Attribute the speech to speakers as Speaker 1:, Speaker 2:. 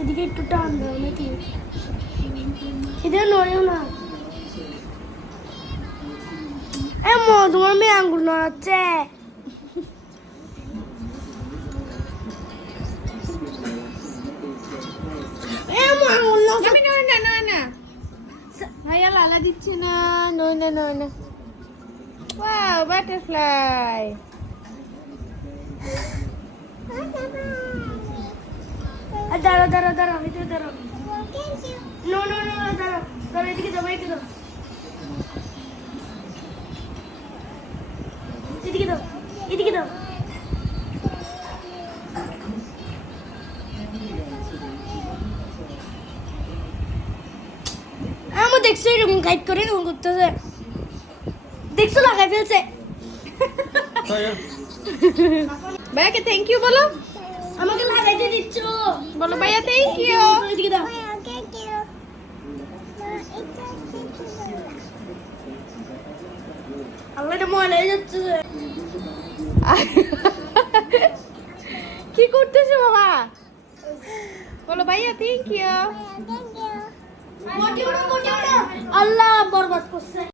Speaker 1: এদিকে একটু টান দাও নাকি এদিকে নড়েও না এ মো তোমার মেয়ে আঙ্গুল নড়াচ্ছে এ মো আঙ্গুল নড়াচ্ছে
Speaker 2: আমি নয় না নয় না ভাইয়া লালা দিচ্ছে না নয় না নয় না ওয়াও বাটারফ্লাই
Speaker 1: দাঁড়াও দাঁড়াও দাঁড়াও এদিকে দাঁড়াও। নো নো নো দাঁড়াও দাঁড়াও এদিকে যাব এদিকে দাও এদিকে দাও এদিকে দাও আমার দেখছ এরকম গাইড করে এরকম করতেছে। দেখছ লাগাই ফেলছে।
Speaker 2: ভাইয়াকে থ্যাংক ইউ বলো।
Speaker 1: আমাকে লাগাইতে দিচ্ছ।
Speaker 2: বলো ভাইয়া থ্যাংক ইউ কি করতেছো বাবা? বলো ভাইয়া থ্যাংক ইউ
Speaker 1: আল্লাহ বরবাদ করছে।